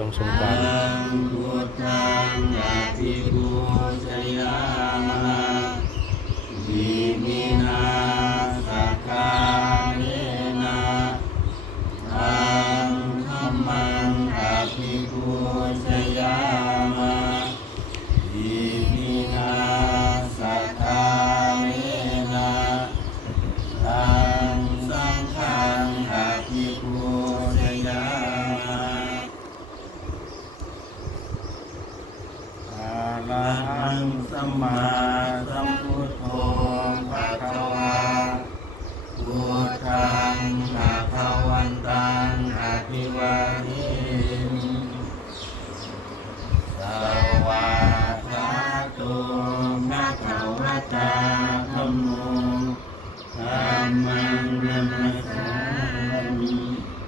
ช่วงสงกรานต์พุทธังอภิปูชยามะอิมินาสกาเลนะธัมมังอภิปูชยามะอิมินาสกาเลนะธัมสังฆังอภิปูชยามะอะระหังสัมมาสัมพุทโธภะคะวาพุทธังภะคะวันตังอภิวาเทมิสวากขาโตนะคะวะตาธัมโมธัมมังนัมสส